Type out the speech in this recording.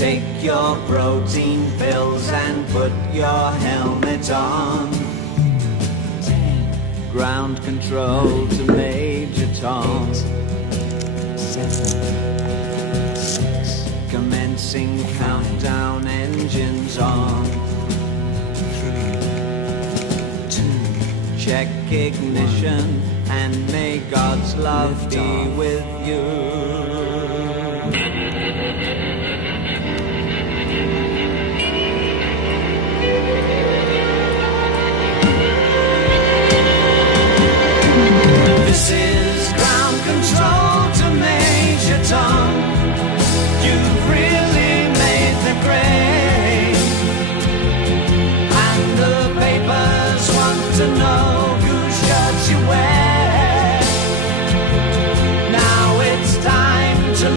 Take your protein pills and put your helmet on. 10, Ground control to Major Tom. 8, 7, 6, Commencing countdown, engines on. 3, 2, Check ignition and may God's love Lift be off. with you.